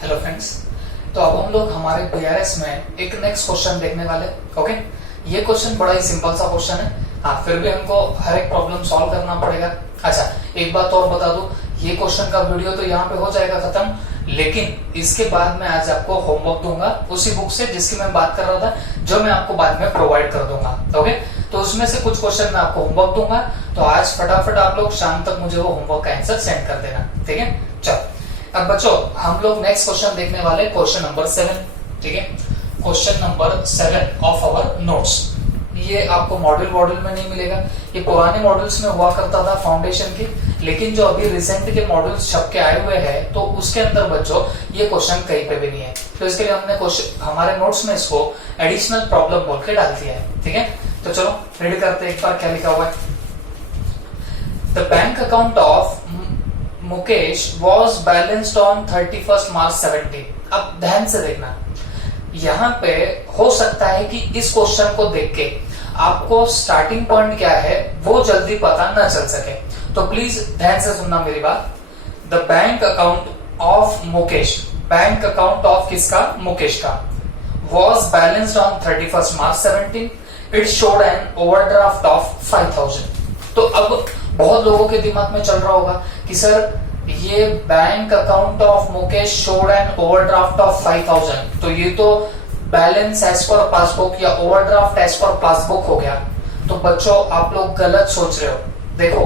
Hello friends. तो अब हम लोग हमारे बीआरएस में एक नेक्स्ट क्वेश्चन देखने वाले। ओके, ये क्वेश्चन बड़ा ही सिंपल सा क्वेश्चन है। हाँ, फिर भी हमको हर एक प्रॉब्लम सॉल्व करना पड़ेगा। अच्छा, एक बात और बता दूं, ये क्वेश्चन का वीडियो तो यहाँ पे हो जाएगा खत्म, लेकिन इसके बाद मैं आज आपको होमवर्क दूंगा उसी बुक से जिसकी मैं बात कर रहा था, जो मैं आपको बाद में प्रोवाइड कर दूंगा। ओके, तो उसमें से कुछ क्वेश्चन मैं आपको होमवर्क दूंगा, तो आज फटाफट आप लोग शाम तक मुझे वो होमवर्क का आंसर सेंड कर देना। ठीक है, चलो अब बच्चों हम लोग नेक्स्ट क्वेश्चन देखने वाले, क्वेश्चन नंबर 7। ठीक है, question number 7 of our notes. ये आपको मॉड्यूल में नहीं मिलेगा, ये पुराने मॉड्यूल्स में हुआ करता था फाउंडेशन की, लेकिन जो अभी रिसेंट के मॉड्यूल्स छप के आए हुए हैं तो उसके अंदर बच्चों ये क्वेश्चन कहीं पे भी नहीं है। तो इसके लिए हमने क्वेश्चन हमारे नोट्स में इसको एडिशनल प्रॉब्लम बोल के डाल दिया है। ठीक है, तो चलो रीड करते हैं एक बार क्या लिखा हुआ है। The bank account of Mukesh was balanced on 31 मार्च 17। अब ध्यान से देखना, यहाँ पे हो सकता है कि इस क्वेश्चन को देख के आपको स्टार्टिंग पॉइंट क्या है वो जल्दी पता न चल सके, तो प्लीज ध्यान से सुनना मेरी बात। The bank account of Mukesh, bank account of किसका? मुकेश का। Was balanced on 31 March 17। It showed an overdraft of 5000। तो अब बहुत लोगों के दिमाग में चल रहा होगा कि सर ये bank account of Mukesh showed an overdraft of 5000, तो ये तो बैलेंस एज पर पासबुक या ओवरड्राफ्ट एज पर पासबुक हो गया। तो बच्चों आप लोग गलत सोच रहे हो। देखो,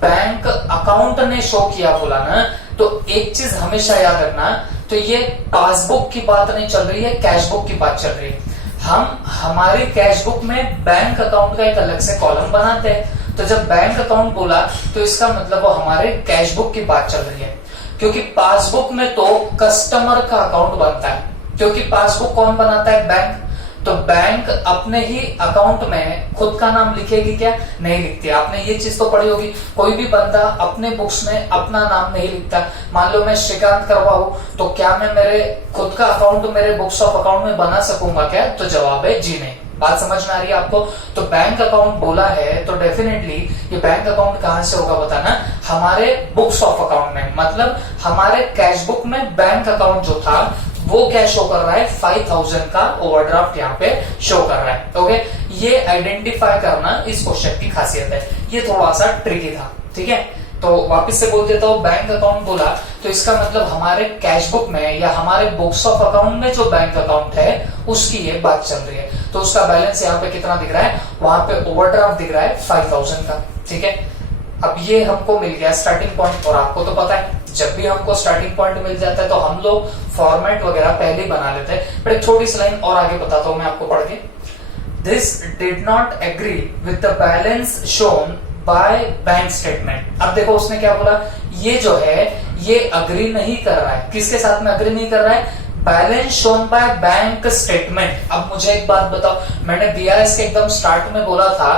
बैंक अकाउंट ने शो किया बोला ना, तो एक चीज हमेशा याद रखना, तो ये पासबुक की बात नहीं चल रही है, कैश बुक की बात चल रही है। हम हमारी कैश बुक में बैंक अकाउंट का एक अलग से कॉलम बनाते हैं, तो जब बैंक अकाउंट बोला तो इसका मतलब वो हमारे कैश बुक की बात चल रही है, क्योंकि पासबुक में तो कस्टमर का अकाउंट बनता है, क्योंकि पासबुक कौन बनाता है? बैंक। तो बैंक अपने ही अकाउंट में खुद का नाम लिखेगी क्या? नहीं लिखती। आपने ये चीज तो पढ़ी होगी, कोई भी बंदा अपने बुक्स में अपना नाम नहीं लिखता। मान लो मैं श्रीकांत करवा हूं, तो क्या मैं मेरे खुद का अकाउंट मेरे बुक्स ऑफ अकाउंट में बना सकूंगा क्या? तो जवाब है जी नहीं। बात समझ में आ रही है आपको? तो बैंक अकाउंट बोला है तो डेफिनेटली ये बैंक अकाउंट कहां से होगा बताना? हमारे बुक्स ऑफ अकाउंट में, मतलब हमारे कैश बुक में बैंक अकाउंट जो था वो क्या शो कर रहा है? 5000 का ओवरड्राफ्ट यहाँ पे शो कर रहा है। ओके, ये आइडेंटिफाई करना इस क्वेश्चन की खासियत है। ये थोड़ा सा ट्रिकी था। ठीक है, तो वापस से बोल देता हूँ, बैंक अकाउंट बोला तो इसका मतलब हमारे कैश बुक में या हमारे बुक्स ऑफ अकाउंट में जो बैंक अकाउंट है उसकी ये बात चल रही है। तो उसका बैलेंस यहाँ पे कितना दिख रहा है? वहां पे ओवरड्राफ्ट दिख रहा है 5000 का। ठीक है, अब ये हमको मिल गया स्टार्टिंग पॉइंट, और आपको तो पता है जब भी हमको स्टार्टिंग पॉइंट मिल जाता है तो हम लोग फॉर्मेट वगैरह पहले ही बना लेते हैं। पर एक छोटी सी लाइन और आगे बताता हूं मैं आपको पढ़ के। This did not agree with the balance shown by bank statement. अब देखो उसने क्या बोला, ये जो है ये अग्री नहीं कर रहा है। किसके साथ में अग्री नहीं कर रहा है? Balance shown by bank statement. अब मुझे एक बात बताओ, मैंने बीआरएस के एकदम स्टार्ट में बोला था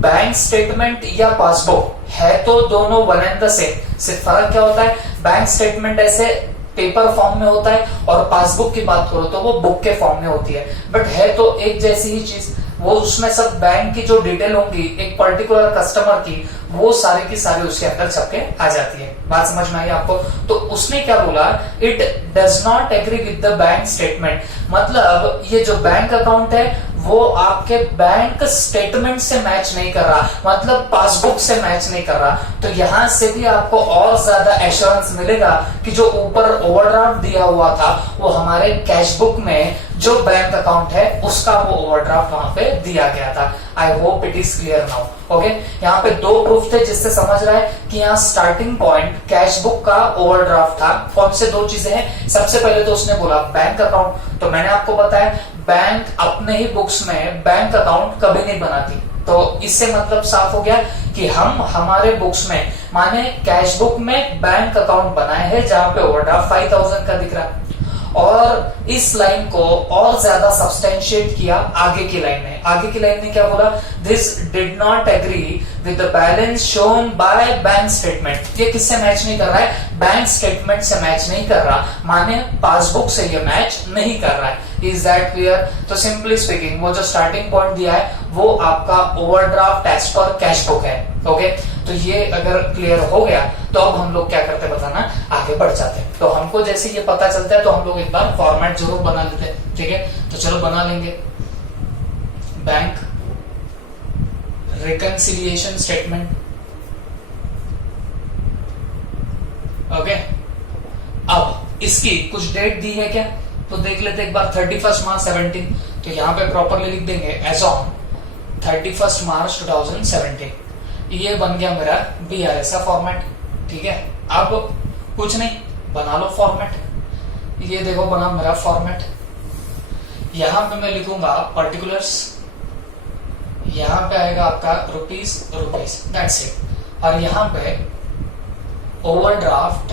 बैंक स्टेटमेंट या पासबुक है तो दोनों वन एंड द सेम। सिर्फ फर्क क्या होता है? बैंक स्टेटमेंट ऐसे पेपर फॉर्म में होता है और पासबुक की बात करो तो वो बुक के फॉर्म में होती है, बट है तो एक जैसी ही चीज। वो उसमें सब बैंक की जो डिटेल होंगी एक पर्टिकुलर कस्टमर की, वो सारी की सारी उसके अंदर छपके आ जाती है। बात समझ में आई आपको? तो उसने क्या बोला? It does not agree with the bank statement, मतलब ये जो बैंक अकाउंट है वो आपके बैंक स्टेटमेंट से मैच नहीं कर रहा, मतलब पासबुक से मैच नहीं कर रहा। तो यहां से भी आपको और ज्यादा एश्योरेंस मिलेगा कि जो ऊपर ओवरड्राफ्ट दिया हुआ था वो हमारे कैश बुक में जो बैंक अकाउंट है उसका वो ओवरड्राफ्ट वहां पे दिया गया था। I hope it is clear now. Okay, यहाँ पे दो प्रूफ थे जिससे समझ रहा है कि यहाँ स्टार्टिंग पॉइंट कैश बुक का ओवरड्राफ्ट था। कौन से दो चीजें हैं? सबसे पहले तो उसने बोला बैंक अकाउंट, तो मैंने आपको बताया बैंक अपने ही बुक्स में बैंक अकाउंट कभी नहीं बनाती। तो इससे मतलब साफ हो गया कि हम हमारे बुक्स में, माने कैश बुक में बैंक अकाउंट बनाए हैं जहां पे ओवरड्राफ्ट 5000 का दिख रहा है। और इस लाइन को और ज्यादा सब्सटेंशिएट किया आगे की लाइन में। आगे की लाइन में क्या बोला? This did not agree with the balance shown by bank statement. ये किससे मैच नहीं कर रहा है? बैंक स्टेटमेंट से मैच नहीं कर रहा, माने पासबुक से ये मैच नहीं कर रहा है। Is that clear? तो सिंपली स्पीकिंग वो जो स्टार्टिंग पॉइंट दिया है वो आपका overdraft as per cash book है। ओके, तो ये अगर क्लियर हो गया तो अब हम लोग क्या करते हैं बताना, आगे बढ़ जाते हैं। तो हमको जैसे ये पता चलता है तो हम लोग एक बार फॉर्मेट जरूर बना लेते हैं, ठीक है। तो चलो बना लेंगे, बैंक रिकंसिलिएशन स्टेटमेंट, ओके। अब इसकी कुछ डेट दी है क्या, तो देख लेते एक बार, 31 मार्च 17, तो यहां पे प्रॉपरली लिख देंगे एज ऑन 31 मार्च 2017। ये बन गया मेरा BRS का फॉर्मेट, ठीक है। अब कुछ नहीं, बना लो फॉर्मेट। ये देखो बना मेरा फॉर्मेट। यहां पे मैं लिखूंगा पर्टिकुलर्स, यहां पे आएगा आपका रुपीस, दैट्स इट। और यहां पे overdraft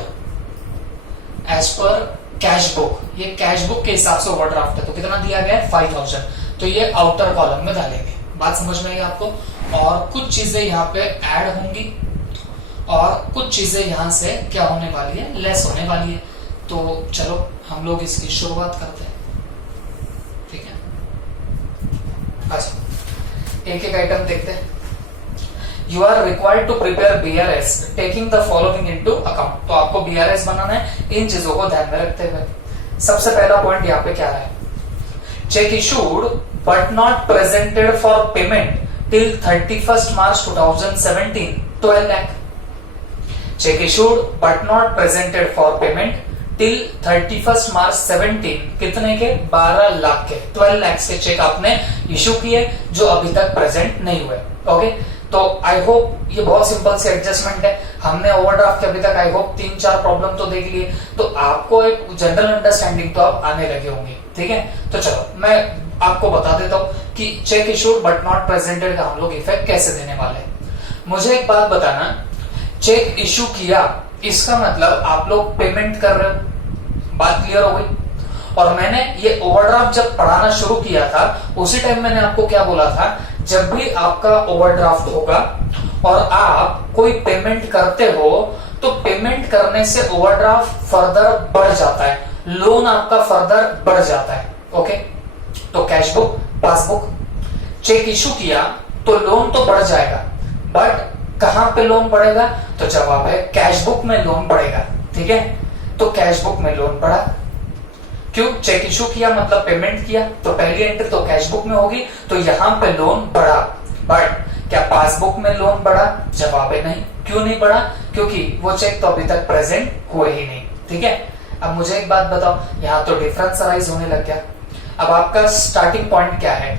as per cash book, ये कैश बुक के हिसाब से ओवरड्राफ्ट है, तो कितना दिया गया है 5000, तो ये आउटर कॉलम में डालेंगे। बात समझ में आई आपको। और कुछ चीजें यहाँ पे ऐड होंगी और कुछ चीजें यहां से क्या होने वाली है, लेस होने वाली है। तो चलो हम लोग इसकी शुरुआत करते हैं, ठीक है। अच्छा एक एक आइटम देखते हैं। You are required to prepare BRS taking the following into account। तो आपको BRS बनाना है इन चीजों को ध्यान में रखते हुए। सबसे पहला पॉइंट यहाँ पे क्या है, check issued but not presented for payment till 31 March 2017 12 lakh. Check issued but not presented for payment till 31 मार्च 17 कितने के, 12 लाख के, 12 लाख के चेक आपने इशू किए जो अभी तक प्रेजेंट नहीं हुए, ओके। तो आई होप ये बहुत सिंपल से एडजस्टमेंट है। हमने ओवरड्राफ्ट के अभी तक आई होप 3-4 प्रॉब्लम तो देख लिए, तो आपको एक जनरल अंडरस्टैंडिंग तो आप आने लगे होंगे, ठीक है। तो चलो मैं आपको बता देता हूं कि check issued but not presented का हम लोग इफेक्ट कैसे देने वाले हैं। मुझे एक बात बताना, चेक इशू किया इसका मतलब आप लोग पेमेंट कर रहे हो, बात क्लियर हो गई। और मैंने ये ओवरड्राफ्ट जब पढ़ाना शुरू किया था उसी टाइम मैंने आपको क्या बोला था, जब भी आपका ओवरड्राफ्ट होगा और आप कोई पेमेंट करते हो तो पेमेंट करने से ओवरड्राफ्ट फर्दर बढ़ जाता है, लोन आपका फर्दर बढ़ जाता है, ओके। तो cash book, passbook, cheque issue किया तो लोन तो बढ़ जाएगा, बट कहां पे लोन बढ़ेगा, तो जवाब है कैश बुक में लोन बढ़ेगा, ठीक है। तो कैश बुक में लोन बढ़ा, क्यों, चेक इशू किया मतलब पेमेंट किया, तो पहली एंट्री तो कैश बुक में होगी, तो यहां पे लोन बढ़ा। बट क्या पासबुक में लोन बढ़ा, जवाब है नहीं। क्यों नहीं बढ़ा, क्योंकि वो चेक तो अभी तक प्रेजेंट हुए ही नहीं, ठीक है। अब मुझे एक बात बताओ, यहाँ तो डिफरेंस अराइज होने लग गया। अब आपका स्टार्टिंग पॉइंट क्या है,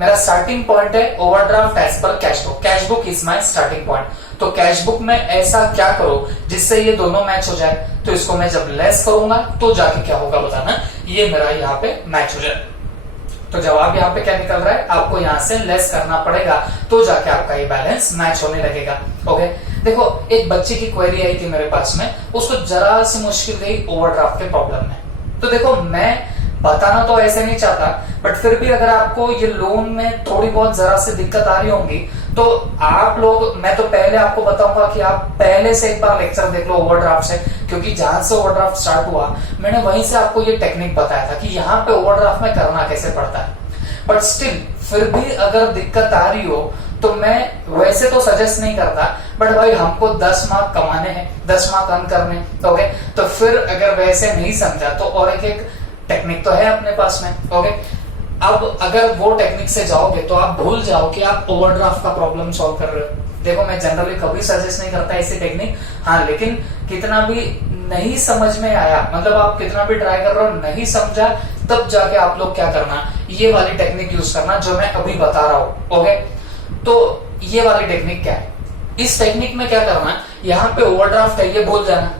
मेरा स्टार्टिंग पॉइंट है overdraft as per cash book, cash book is my starting point. तो कैश बुक में ऐसा क्या करो जिससे ये दोनों मैच हो जाए, तो इसको मैं जब लेस करूंगा तो जाके क्या होगा बताना, ये मेरा यहाँ पे मैच हो जाए। तो जवाब यहाँ पे क्या निकल रहा है, आपको यहाँ से लेस करना पड़ेगा तो जाके आपका ये बैलेंस मैच होने लगेगा, ओके। देखो एक बच्चे की क्वेरी आई थी मेरे पास में, उसको जरा सी मुश्किल गई ओवरड्राफ्ट के प्रॉब्लम में। तो देखो मैं बताना तो ऐसे नहीं चाहता, बट फिर भी अगर आपको ये लोन में थोड़ी बहुत जरा सी दिक्कत आ रही होंगी तो आप लोग, मैं तो पहले आपको बताऊंगा कि आप पहले से एक बार लेक्चर देख लो ओवरड्राफ्ट से, क्योंकि जहां से ओवरड्राफ्ट स्टार्ट हुआ मैंने वहीं से आपको ये टेक्निक बताया था कि यहाँ पे ओवरड्राफ्ट में करना कैसे पड़ता है। बट स्टिल फिर भी अगर दिक्कत आ रही हो तो मैं वैसे तो सजेस्ट नहीं करता, बट भाई हमको 10 मार्क कमाने हैं, 10 मार्क अर्न करने, ओके। तो फिर अगर वैसे नहीं समझा तो और एक टेक्निक तो है अपने पास में, ओके। अब अगर वो टेक्निक से जाओगे तो आप भूल जाओ कि आप ओवरड्राफ्ट का प्रॉब्लम सॉल्व कर रहे हो। देखो मैं जनरली कभी सजेस्ट नहीं करता ऐसी टेक्निक, हाँ, लेकिन कितना भी नहीं समझ में आया, मतलब आप कितना भी ट्राई कर रहे हो नहीं समझा, तब जाके आप लोग क्या करना, ये वाली टेक्निक यूज करना जो मैं अभी बता रहा हूं, ओके। तो ये वाली टेक्निक क्या है, इस टेक्निक में क्या करना, यहाँ पे ओवरड्राफ्ट है ये भूल जाना।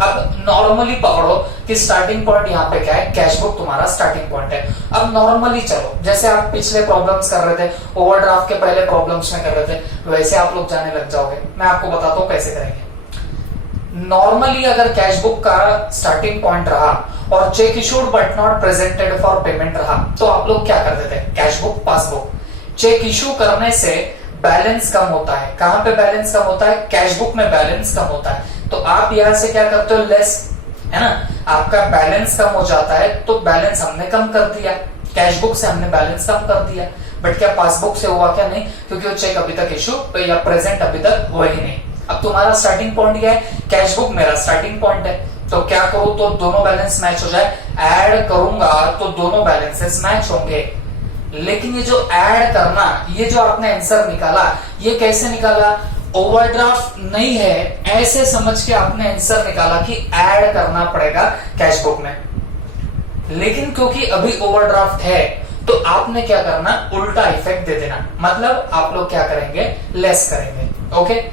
अब नॉर्मली पकड़ो कि स्टार्टिंग पॉइंट यहाँ पे क्या है, कैश बुक तुम्हारा स्टार्टिंग पॉइंट है। अब नॉर्मली चलो, जैसे आप पिछले प्रॉब्लम्स कर रहे थे, ओवरड्राफ्ट के पहले प्रॉब्लम्स में कर रहे थे, वैसे आप लोग जाने लग जाओगे। मैं आपको बताता हूँ कैसे करेंगे। नॉर्मली अगर कैश बुक का स्टार्टिंग पॉइंट रहा और cheque issued but not presented for payment रहा, तो आप लोग क्या करते थे, cash book, passbook. Cheque issue करने से बैलेंस कम होता है, कहां पे बैलेंस कम होता है, कैश बुक में बैलेंस कम होता है, तो आप यहां से क्या करते हो, लेस, है ना, आपका बैलेंस कम हो जाता है, तो बैलेंस हमने कम कर दिया, कैश बुक से हमने बैलेंस कम कर दिया। बट क्या पासबुक से हुआ, क्या नहीं, क्योंकि वो चेक अभी तक इशू या प्रेजेंट अभी तक हुआ ही नहीं। अब तुम्हारा स्टार्टिंग पॉइंट क्या है, कैश बुक मेरा स्टार्टिंग पॉइंट है, तो क्या करूं तो दोनों बैलेंस मैच हो जाए, ऐड करूंगा तो दोनों बैलेंसेस मैच होंगे। लेकिन ये जो ऐड करना, ये जो आपने आंसर निकाला, ये कैसे निकाला? ओवरड्राफ्ट नहीं है ऐसे समझ के आपने आंसर निकाला कि ऐड करना पड़ेगा कैश बुक में। लेकिन क्योंकि अभी ओवरड्राफ्ट है तो आपने क्या करना, उल्टा इफेक्ट दे देना। मतलब आप लोग क्या करेंगे, लेस करेंगे। ओके,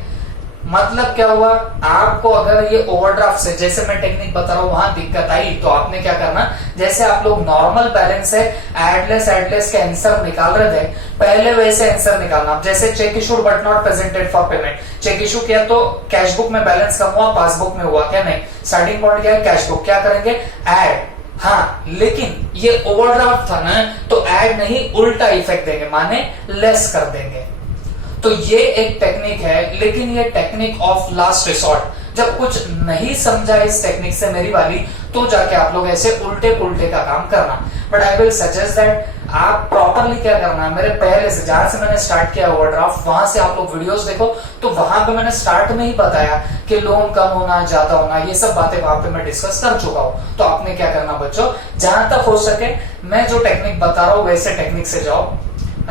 मतलब क्या हुआ, आपको अगर ये ओवरड्राफ्ट से, जैसे मैं टेक्निक बता रहा हूं, वहां दिक्कत आई तो आपने क्या करना, जैसे आप लोग नॉर्मल बैलेंस है एडलेस के आंसर निकाल रहे थे, पहले वैसे आंसर निकालना। जैसे cheque issued but not presented for payment, cheque issue किया तो कैश बुक में बैलेंस कम हुआ, पासबुक में हुआ क्या? नहीं। स्टार्टिंग पॉइंट क्या है? Cash book. क्या करेंगे? ऐड। हाँ, लेकिन ये ओवरड्राफ्ट था ना, तो ऐड नहीं, उल्टा इफेक्ट देंगे, माने लेस कर देंगे। तो ये एक टेक्निक है, लेकिन ये टेक्निक ऑफ लास्ट रिसोर्ट। जब कुछ नहीं समझा इस टेक्निक से मेरी वाली, तो जाके आप लोग ऐसे उल्टे पुल्टे का काम करना। But I will suggest that आप प्रॉपरली क्या करना, मेरे पहले से, जहां से मैंने स्टार्ट किया ओवरड्राफ्ट, वहां से आप लोग वीडियोस देखो, तो वहां पे मैंने स्टार्ट में ही बताया कि लोन कम होना, ज्यादा होना, ये सब बातें वहां पे मैं डिस्कस कर चुका हूं। तो आपने क्या करना बच्चों, जहां तक हो सके मैं जो टेक्निक बता रहा हूं वैसे टेक्निक से जाओ,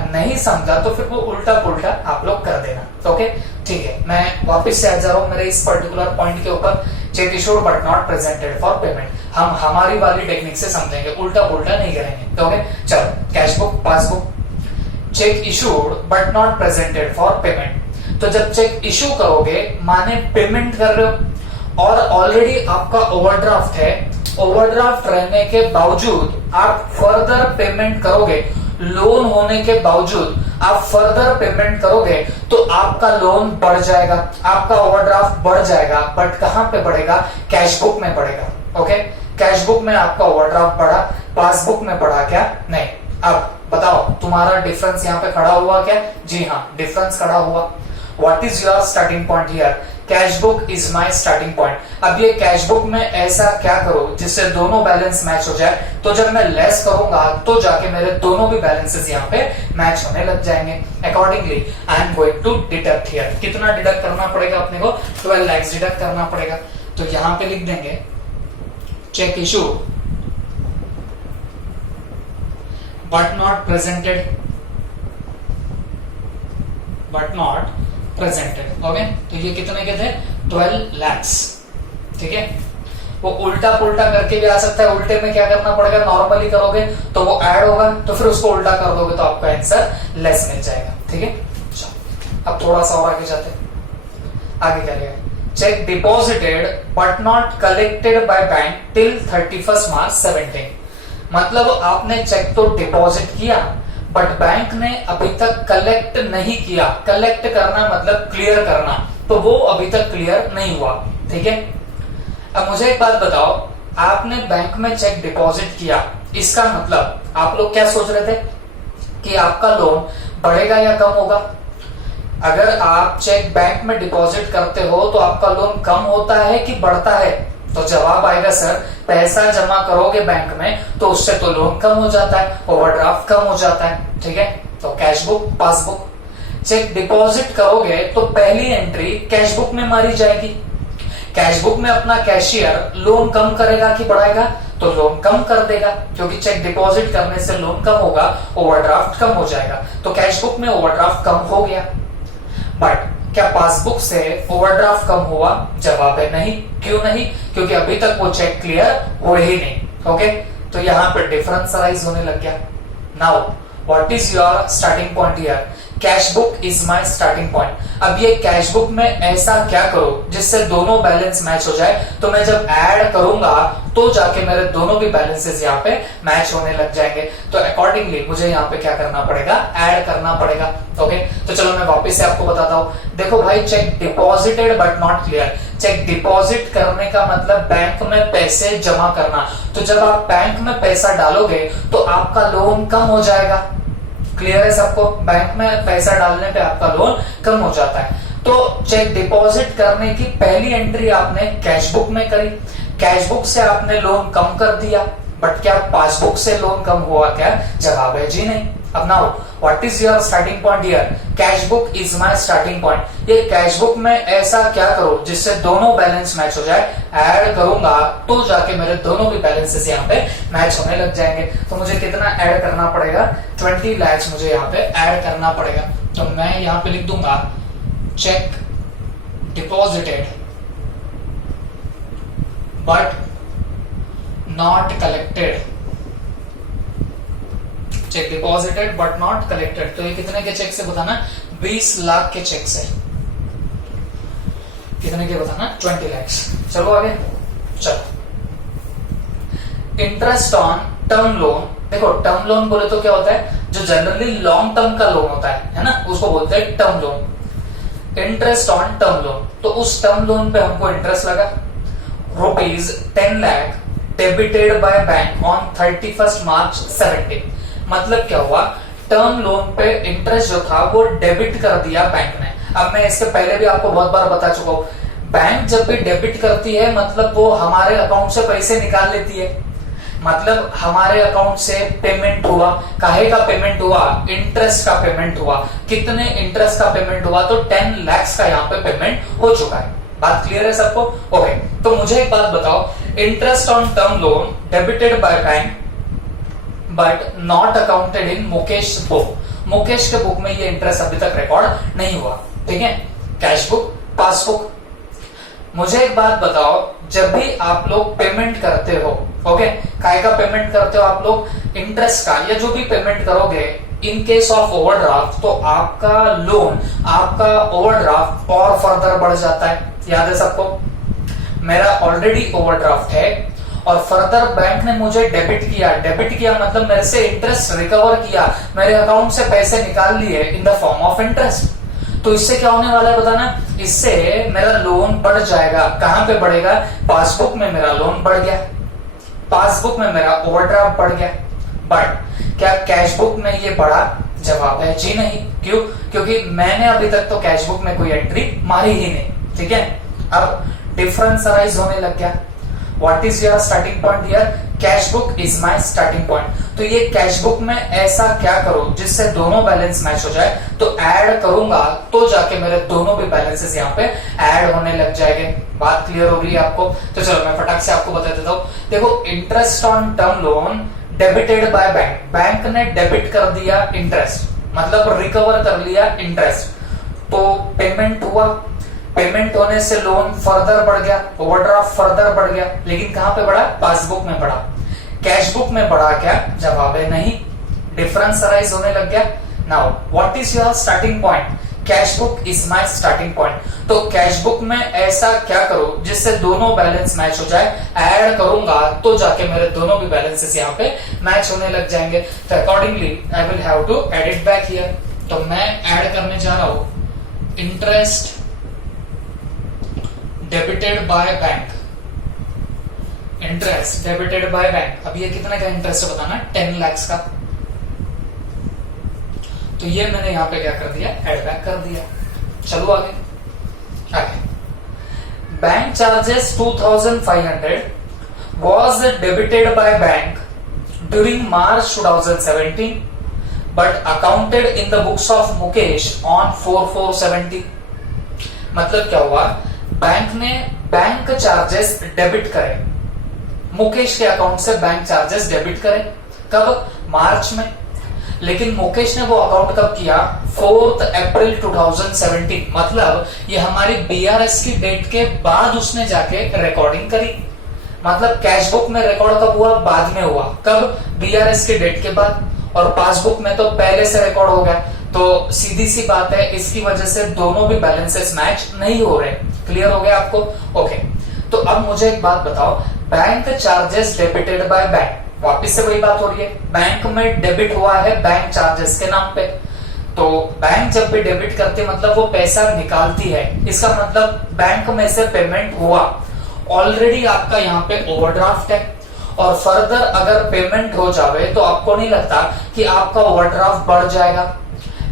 नहीं समझा तो फिर वो उल्टा पुल्टा आप लोग कर देना। ओके, ठीक है। मैं वापस से आ जा रहा हूं मेरे इस पर्टिकुलर पॉइंट के ऊपर, check issued but not presented for payment. हम हमारी वाली टेक्निक से समझेंगे, उल्टा पुल्टा नहीं करेंगे। ओके, चलो, cash book, passbook, check issued but not presented for payment. तो जब चेक इशू करोगे माने पेमेंट कर रहे हो, और ऑलरेडी आपका ओवरड्राफ्ट है, ओवरड्राफ्ट रहने के बावजूद आप फर्दर पेमेंट करोगे, लोन होने के बावजूद आप फर्दर पेमेंट करोगे, तो आपका लोन बढ़ जाएगा, आपका ओवरड्राफ्ट बढ़ जाएगा। बट कहां पे बढ़ेगा? कैश बुक में बढ़ेगा। ओके, कैश बुक में आपका ओवरड्राफ्ट बढ़ा, पासबुक में बढ़ा क्या? नहीं। अब बताओ, तुम्हारा डिफरेंस यहाँ पे खड़ा हुआ क्या? जी हाँ, डिफरेंस खड़ा हुआ। What is your starting point here? Cash book is my starting point. अब ये कैश बुक में ऐसा क्या करो जिससे दोनों बैलेंस मैच हो जाए, तो जब मैं लेस करूंगा तो जाके मेरे दोनों भी बैलेंसेस यहाँ पे मैच होने लग जाएंगे। Accordingly I am going to deduct here. कितना डिडक्ट करना पड़ेगा अपने को? 12 lakhs डिडक्ट करना पड़ेगा। तो यहाँ पे लिख देंगे cheque issue but not presented, but not presented. Okay, तो ये कितने के थे? 12 lakhs। ठीक है, वो उल्टा पुल्टा करके भी आ सकता है। उल्टे में क्या करना पड़ेगा? नॉर्मली करोगे तो वो ऐड होगा, तो फिर उसको उल्टा कर दोगे तो आपका आंसर लेस मिल जाएगा। ठीक है, चलो अब थोड़ा सा और आगे जाते हैं। आगे क्या रहेगा? Check deposited but not collected by bank till 31 मार्च 17। मतलब आपने चेक तो डिपॉजिट किया, बट बैंक ने अभी तक कलेक्ट नहीं किया। कलेक्ट करना मतलब क्लियर करना, तो वो अभी तक क्लियर नहीं हुआ। ठीक है, अब मुझे एक बात बताओ, आपने बैंक में चेक डिपॉजिट किया, इसका मतलब आप लोग क्या सोच रहे थे कि आपका लोन बढ़ेगा या कम होगा? अगर आप चेक बैंक में डिपॉजिट करते हो तो आपका लोन कम होता है कि बढ़ता है? तो जवाब आएगा सर, पैसा जमा करोगे बैंक में तो उससे तो लोन कम हो जाता है, ओवरड्राफ्ट कम हो जाता है। ठीक है, तो cash book, passbook, cheque deposit करोगे तो पहली एंट्री कैश बुक में मारी जाएगी। कैश बुक में अपना कैशियर लोन कम करेगा कि बढ़ाएगा? तो लोन कम कर देगा, क्योंकि चेक डिपॉजिट करने से लोन कम होगा, ओवरड्राफ्ट कम हो जाएगा। तो कैश बुक में ओवरड्राफ्ट कम हो गया। बट क्या पासबुक से ओवरड्राफ्ट कम हुआ? जवाब है नहीं। क्यों नहीं? क्योंकि अभी तक वो चेक क्लियर हुए ही नहीं। ओके, तो यहाँ पे डिफरेंस अराइज होने लग गया। Now what is your starting point here? Cash book is my starting point. अब ये कैश बुक में ऐसा क्या करो जिससे दोनों बैलेंस मैच हो जाए, तो मैं जब ऐड करूंगा तो जाके मेरे दोनों भी बैलेंसेस यहाँ पे मैच होने लग जाएंगे। तो अकॉर्डिंगली मुझे यहाँ पे क्या करना पड़ेगा? ऐड करना पड़ेगा। ओके, तो चलो मैं वापस से आपको बताता हूँ। देखो भाई, cheque deposited but not clear. Cheque deposit करने का मतलब बैंक में पैसे जमा करना। तो जब आप बैंक में पैसा डालोगे तो आपका लोन कम हो जाएगा। क्लियर है सबको? बैंक में पैसा डालने पे आपका लोन कम हो जाता है। तो चेक डिपॉजिट करने की पहली एंट्री आपने कैश बुक में करी, कैश बुक से आपने लोन कम कर दिया, बट क्या पासबुक से लोन कम हुआ क्या? जवाब है जी नहीं। अब now what is your starting point here? Cash book is my starting point. ये कैश बुक में ऐसा क्या करो जिससे दोनों बैलेंस मैच हो जाए? ऐड करूंगा तो जाके मेरे दोनों भी बैलेंसेस यहाँ पे मैच होने लग जाएंगे। तो मुझे कितना ऐड करना पड़ेगा? 20 लाख मुझे यहाँ पे ऐड करना पड़ेगा। तो मैं यहाँ पे लिख दूंगा check deposited but not collected. Check deposited but not collected. तो ये कितने के चेक से बताना? 20 लाख के चेक से। कितने के बताना? 20 लाख। चलो आगे। चलो, इंटरेस्ट ऑन टर्म लोन। देखो टर्म लोन बोले तो क्या होता है? जो जनरली लॉन्ग टर्म का लोन होता है ना, उसको बोलते हैं term loan. Interest on term loan, तो उस टर्म लोन पे हमको इंटरेस्ट लगा ₹10 lakh debited by bank on 31 मार्च 17। मतलब क्या हुआ? टर्म लोन पे इंटरेस्ट जो था वो डेबिट कर दिया बैंक ने। अब मैं इसके पहले भी आपको बहुत बार बता चुका हूं, बैंक जब भी डेबिट करती है मतलब वो हमारे अकाउंट से पैसे निकाल लेती है। मतलब हमारे अकाउंट से पेमेंट हुआ, काहे का पेमेंट हुआ? इंटरेस्ट का पेमेंट हुआ। कितने इंटरेस्ट का पेमेंट हुआ? तो 10 लाख का यहाँ पे पेमेंट हो चुका है। बात क्लियर है सबको? ओके, तो मुझे एक बात बताओ, interest on term loan debited by bank but not accounted in Mukesh book. Mukesh के बुक में ये इंटरेस्ट अभी तक रिकॉर्ड नहीं हुआ। ठीक है, कैश बुक, पासबुक। मुझे एक बात बताओ, जब भी आप लोग पेमेंट करते हो, ओके, काय का पेमेंट करते हो आप लोग? इंटरेस्ट का, या जो भी पेमेंट करोगे इन केस ऑफ ओवरड्राफ्ट, तो आपका लोन, आपका ओवरड्राफ्ट और फर्दर बढ़ जाता है। याद है सबको? मेरा ऑलरेडी ओवरड्राफ्ट है और फर्दर बैंक ने मुझे डेबिट किया। डेबिट किया मतलब मेरे से इंटरेस्ट रिकवर किया, मेरे अकाउंट से पैसे निकाल लिए in the form of interest. तो इससे क्या होने वाला है बताना? इससे मेरा लोन बढ़ जाएगा। कहां पे बढ़ेगा? पासबुक में मेरा लोन बढ़ गया, पासबुक में मेरा ओवरड्राफ्ट बढ़ गया। बट क्या कैश बुक में ये बढ़ा? जवाब है जी नहीं। क्यों? क्योंकि मैंने अभी तक तो कैश बुक में कोई एंट्री मारी ही नहीं। ठीक है, अब डिफरेंस अराइज होने लग गया। What is your starting point here? Cash book is my starting point. तो ये कैश बुक में ऐसा क्या करो जिससे दोनों बैलेंस मैच हो जाए? तो ऐड करूंगा तो जाके मेरे दोनों भी बैलेंसेस यहाँ पे ऐड होने लग जाएंगे। बात क्लियर हो रही है आपको? तो चलो मैं फटाक से आपको बता देता हूं। देखो, interest on term loan debited by bank, bank ने डेबिट कर दिया इंटरेस्ट, मतलब रिकवर कर लिया इंटरेस्ट। तो पेमेंट हुआ, पेमेंट होने से लोन फर्दर बढ़ गया, ओवरड्राफ्ट फर्दर बढ़ गया, लेकिन कहां पे बढ़ा? पासबुक में बढ़ा। कैश बुक में बढ़ा क्या? जवाब है नहीं। डिफरेंस अराइज होने लग गया। Now what is your starting point? Cash book is my starting point. तो कैश बुक में ऐसा क्या करो जिससे दोनों बैलेंस मैच हो जाए? ऐड करूंगा तो जाके मेरे दोनों भी बैलेंसेस यहाँ पे मैच होने लग जाएंगे। तो accordingly I will have to add it back here. तो मैं ऐड करने जा रहा हूं interest debited by bank, interest debited by bank. अब ये कितने का इंटरेस्ट है बताना? 10 लाख का। तो ये मैंने यहां पे क्या कर दिया? ऐड बैक कर दिया। चलो आगे। आगे, bank charges 2500 was debited by bank during March 2017 but accounted in the books of Mukesh on 4/4/17। मतलब क्या हुआ? बैंक ने बैंक चार्जेस डेबिट करे, मुकेश के अकाउंट से बैंक चार्जेस डेबिट करे। कब? मार्च में। लेकिन मुकेश ने वो अकाउंट कब किया? 4 अप्रैल 2017। मतलब ये हमारी बीआरएस की डेट के बाद उसने जाके रिकॉर्डिंग करी। मतलब कैश बुक में रिकॉर्ड कब हुआ? बाद में हुआ। कब? बीआरएस की डेट के बाद। और पासबुक में तो पहले से रिकॉर्ड हो गया। तो सीधी सी बात है, इसकी वजह से दोनों भी बैलेंसेस मैच नहीं हो रहे। क्लियर हो गया आपको? ओके, तो अब मुझे एक बात बताओ, bank charges debited by bank, वापिस से वही बात हो रही है, बैंक में डेबिट हुआ है बैंक चार्जेस के नाम पे। तो बैंक जब भी डेबिट करती है मतलब वो पैसा निकालती है, इसका मतलब बैंक में से पेमेंट हुआ। ऑलरेडी आपका यहाँ पे ओवरड्राफ्ट है और फर्दर अगर पेमेंट हो जावे तो आपको नहीं लगता कि आपका ओवरड्राफ्ट बढ़ जाएगा।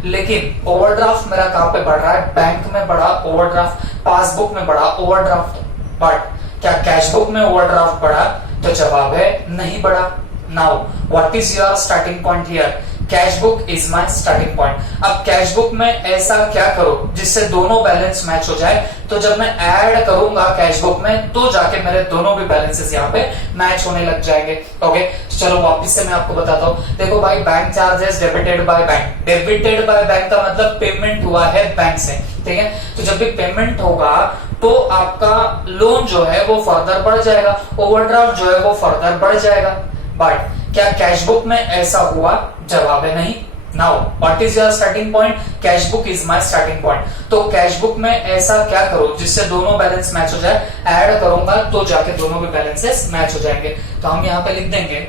लेकिन ओवरड्राफ्ट मेरा कहां पे बढ़ रहा है? बैंक में बढ़ा ओवरड्राफ्ट, पासबुक में बढ़ा ओवरड्राफ्ट। बट क्या कैश बुक में ओवरड्राफ्ट बढ़ा? तो जवाब है नहीं बढ़ा। Now what is your starting point here? Cash book is my starting point. अब कैश बुक में ऐसा क्या करो जिससे दोनों बैलेंस मैच हो जाए, तो जब मैं ऐड करूंगा कैश बुक में तो जाके मेरे दोनों भी बैलेंसेस यहाँ पे मैच होने लग जाएंगे। ओके, चलो वापस से मैं आपको बताता हूँ। देखो भाई, bank charges debited by bank. Debited by bank का मतलब पेमेंट हुआ है बैंक से, ठीक है। तो जब भी पेमेंट होगा तो आपका लोन जो है वो फर्दर बढ़ जाएगा, ओवरड्राफ्ट जो है वो फर्दर बढ़ जाएगा। बट क्या कैश बुक में ऐसा हुआ? जवाब है नहीं। Now what is your starting point? Cash book is my starting point. तो कैश बुक में ऐसा क्या करो जिससे दोनों बैलेंस मैच हो जाए, ऐड करूंगा तो जाके दोनों भी बैलेंसेस मैच हो जाएंगे। तो हम यहां पे लिख देंगे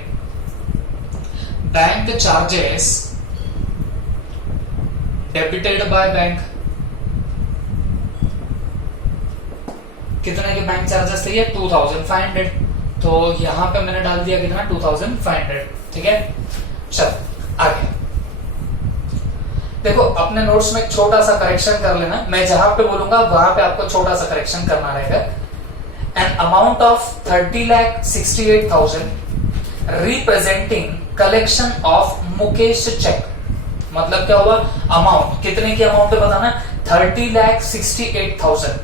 bank charges debited by bank. कितने के बैंक चार्जेस थे ये? 2500। तो यहां पे मैंने डाल दिया कितना? 2500, ठीक है। चल आगे देखो, अपने नोट्स में छोटा सा करेक्शन कर लेना। मैं जहां पे बोलूंगा वहां पे आपको छोटा सा करेक्शन करना रहेगा। An amount of 30,68,000 representing collection of Mukesh cheque. मतलब क्या हुआ? अमाउंट कितने की अमाउंट पे बताना? 30,68,000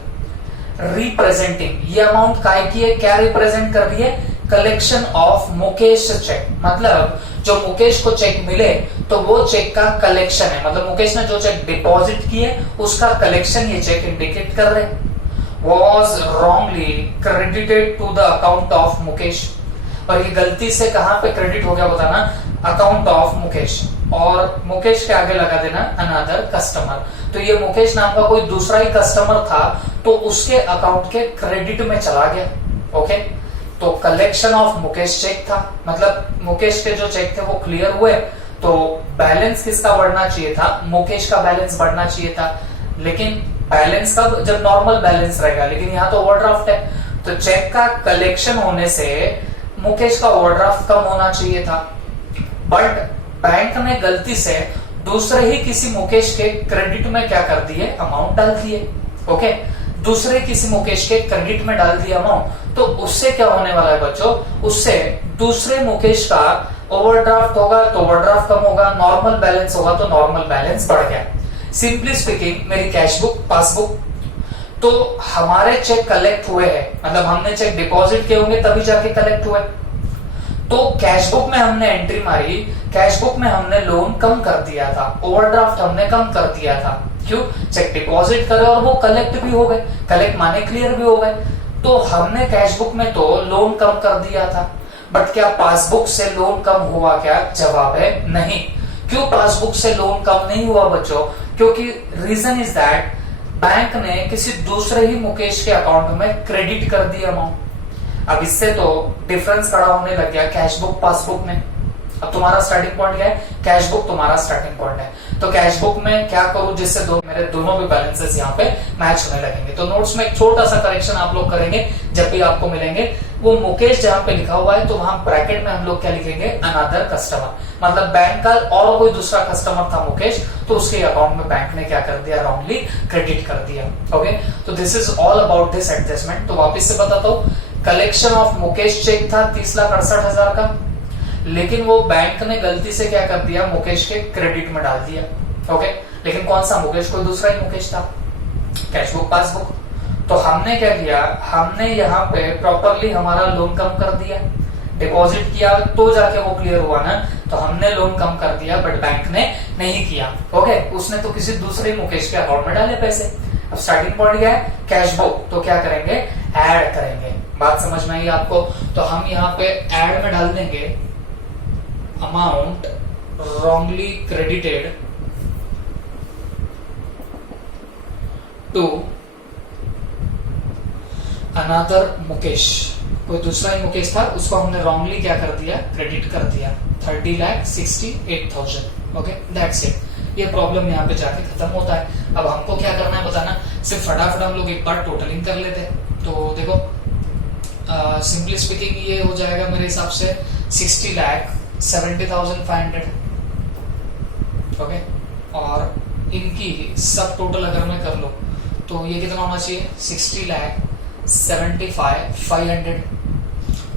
रिप्रेजेंटिंग। ये अमाउंट काय की है? क्या रिप्रेजेंट कर रही है? Collection of Mukesh cheque. मतलब जो मुकेश को चेक मिले तो वो चेक का कलेक्शन है। मतलब मुकेश ने जो चेक डिपॉजिट किए उसका कलेक्शन ये चेक इंडिकेट कर रहे। Was wrongly credited to the account of Mukesh. और ये गलती से कहां पे क्रेडिट हो गया बताना? Account of Mukesh. और मुकेश के आगे लगा देना अनदर कस्टमर। तो ये मुकेश नाम का कोई दूसरा ही कस्टमर था तो उसके अकाउंट के क्रेडिट में चला गया। ओके, तो कलेक्शन ऑफ मुकेश चेक था, मतलब मुकेश के जो चेक थे वो क्लियर हुए, तो बैलेंस किसका बढ़ना चाहिए था? मुकेश का बैलेंस बढ़ना चाहिए था। लेकिन बैलेंस का जब नॉर्मल बैलेंस रहेगा, लेकिन यहाँ तो ओवरड्राफ्ट है, तो चेक का कलेक्शन होने से मुकेश का ओवरड्राफ्ट कम होना चाहिए था। बट बैंक ने गलती से दूसरे ही किसी मुकेश के क्रेडिट में क्या कर दिए? अमाउंट डाल दिए। ओके, दूसरे किसी मुकेश के क्रेडिट में डाल दिया अमाउंट, तो उससे क्या होने वाला है बच्चों? उससे दूसरे मुकेश का ओवरड्राफ्ट होगा तो ओवरड्राफ्ट कम होगा, नॉर्मल बैलेंस होगा तो नॉर्मल बैलेंस बढ़ गया। सिंपली स्पीकिंग, मेरी कैश बुक, पासबुक, तो हमारे चेक कलेक्ट हुए हैं, मतलब हमने चेक डिपॉजिट किए होंगे तभी जाके कलेक्ट हुए। तो कैश बुक में हमने एंट्री मारी, कैश बुक में हमने लोन कम कर दिया था, ओवरड्राफ्ट हमने कम कर दिया था। क्यों? चेक डिपॉजिट करे और वो कलेक्ट भी हो गए, कलेक्ट माने क्लियर भी हो गए। तो हमने कैश बुक में तो लोन कम कर दिया था, बट क्या पासबुक से लोन कम हुआ क्या? जवाब है नहीं। क्यों पासबुक से लोन कम नहीं हुआ बच्चों? क्योंकि रीजन इज दैट बैंक ने किसी दूसरे ही मुकेश के अकाउंट में क्रेडिट कर दिया अमाउंट। अब इससे तो डिफरेंस खड़ा होने लग गया कैश बुक पासबुक में। अब तुम्हारा स्टार्टिंग पॉइंट क्या है? कैश बुक तुम्हारा स्टार्टिंग पॉइंट है। तो कैश बुक में क्या करूं जिससे मेरे दोनों भी बैलेंसेस यहाँ पे मैच होने लगेंगे। तो नोट्स में एक छोटा सा करेक्शन आप लोग करेंगे जब भी आपको मिलेंगे। वो मुकेश जहां पे लिखा हुआ है तो वहां ब्रैकेट में हम लोग क्या लिखेंगे? Another customer. मतलब बैंक का और कोई दूसरा कस्टमर था मुकेश, तो उसके अकाउंट में बैंक ने क्या कर दिया? रॉन्गली क्रेडिट कर दिया। ओके, तो this is all about this adjustment. तो वापिस से बताता हूँ, कलेक्शन ऑफ मुकेश चेक था 30,68,000 का, लेकिन वो बैंक ने गलती से क्या कर दिया? मुकेश के क्रेडिट में डाल दिया। ओके, लेकिन कौन सा मुकेश? कोई दूसरा ही मुकेश था। Cash book, passbook. तो हमने क्या किया? हमने यहाँ पे प्रॉपरली हमारा लोन कम कर दिया, डिपॉजिट किया तो जाके वो क्लियर हुआ ना। तो हमने लोन कम कर दिया बट बैंक ने नहीं किया। ओके, उसने तो किसी दूसरे मुकेश के अकाउंट में डाले पैसे। अब स्टार्टिंग पॉइंट क्या है? Cash book. तो क्या करेंगे? ऐड करेंगे। बात समझ में आई आपको? तो हम यहाँ पे ऐड में डाल देंगे amount wrongly credited to another Mukesh. कोई दूसरा ही मुकेश था, उसको हमने रॉन्गली क्या कर दिया? क्रेडिट कर दिया 30,68,000। Okay, that's it. ये प्रॉब्लम यहाँ पे जाके खत्म होता है। अब हमको क्या करना है बताना? सिर्फ फटाफट हम लोग एक बार टोटलिंग कर लेते हैं। तो देखो, सिंपली स्पीकिंग ये हो जाएगा मेरे हिसाब से 60,70,500। ओके, और इनकी सब टोटल अगर मैं कर लो तो ये कितना होना चाहिए? 60,75,500।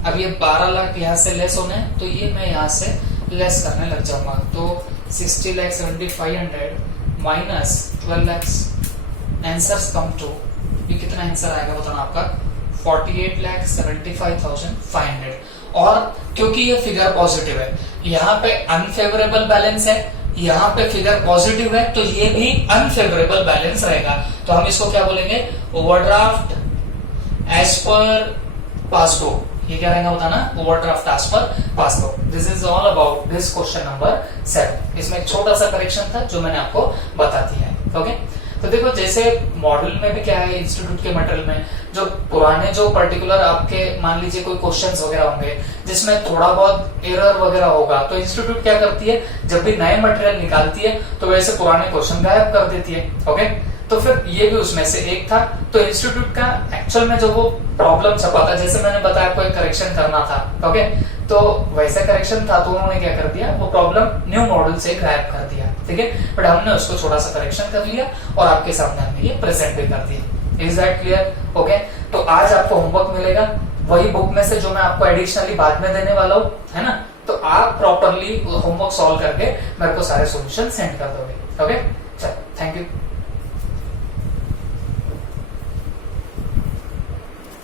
अब ये 12 लाख यहाँ से लेस होने हैं, तो ये मैं यहाँ से लेस करने लग जाऊंगा। तो 60,75,100 minus 12 lakh, answers come to, ये कितना आंसर आएगा बताना आपका 48,75,500। और क्योंकि ये फिगर पॉजिटिव है, यहाँ पे अनफेवरेबल बैलेंस है, यहाँ पे फिगर पॉजिटिव है, तो ये भी अनफेवरेबल बैलेंस रहेगा। तो हम इसको क्या बोलेंगे, ओवरड्राफ्ट एज पर पासबुक। ये क्या रहेगा बताना, ओवरड्राफ्ट एज पर passbook. This is all about this question number 7। इसमें एक छोटा सा करेक्शन था जो मैंने आपको बता दिया है। ओके, तो देखो जैसे मॉडल में भी क्या है, इंस्टीट्यूट के मटेरियल में जो पुराने जो पर्टिकुलर आपके मान लीजिए कोई क्वेश्चंस वगैरह होंगे जिसमें थोड़ा बहुत एरर वगैरह होगा, तो इंस्टीट्यूट क्या करती है, जब भी नए मटेरियल निकालती है तो वैसे पुराने क्वेश्चन गायब कर देती है। ओके, तो फिर ये भी उसमें से एक था। तो इंस्टीट्यूट का एक्चुअल में जो वो प्रॉब्लम छपा था, जैसे मैंने बताया आपको एक करेक्शन करना था, ओके, तो वैसा करेक्शन था, तो उन्होंने क्या कर दिया, वो प्रॉब्लम न्यू मॉडल से गायब कर दिया, ठीक है। बट हमने उसको थोड़ा सा करेक्शन कर लिया और आपके सामने हमने ये प्रेजेंट भी कर दिया। Is that clear? ओके, तो आज आपको होमवर्क मिलेगा वही बुक में से जो मैं आपको एडिशनली बाद में देने वाला हूँ, है ना। तो आप प्रॉपरली होमवर्क सॉल्व करके मेरे को सारे सॉल्यूशन सेंड कर दोगे। ओके, चलो, थैंक यू।